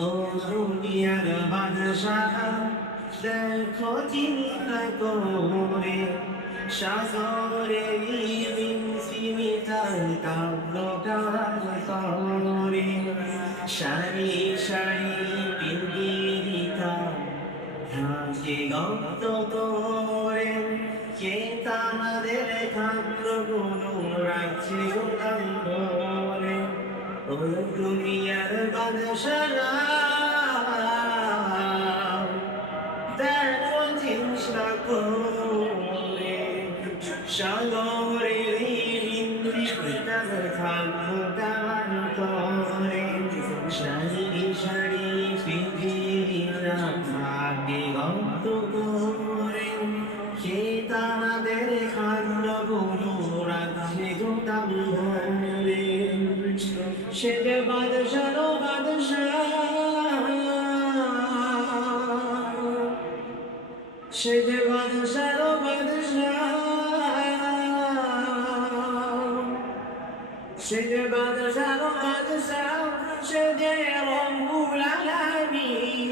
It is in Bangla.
ও দুনিয়ার বাদশাহ দেখো চিন্তা করে সাগরে মিনসিমিতার কাব্যগান করে সারি সারি পিঙ্গিরিতা ভাগ্যে গপ্ত করে কে তাদের কাব্যগুলো রাখছে গোলাম করে ও দুনিয়ার বাদশারা দেখো চিন্তা করে সাগরে ইন্দ্রিতার খামগান করে সারি সারি পৃথিবীরা ভাগে গত করে সে তাদের খান্ডগুলো রাখছে গোদাম ঘরে সে যে বাদশার বাদশাহ সে যে বাদশার বাদশাহ সে যে বাদশার বাদশাহ সে যে রব্বুল আলামিন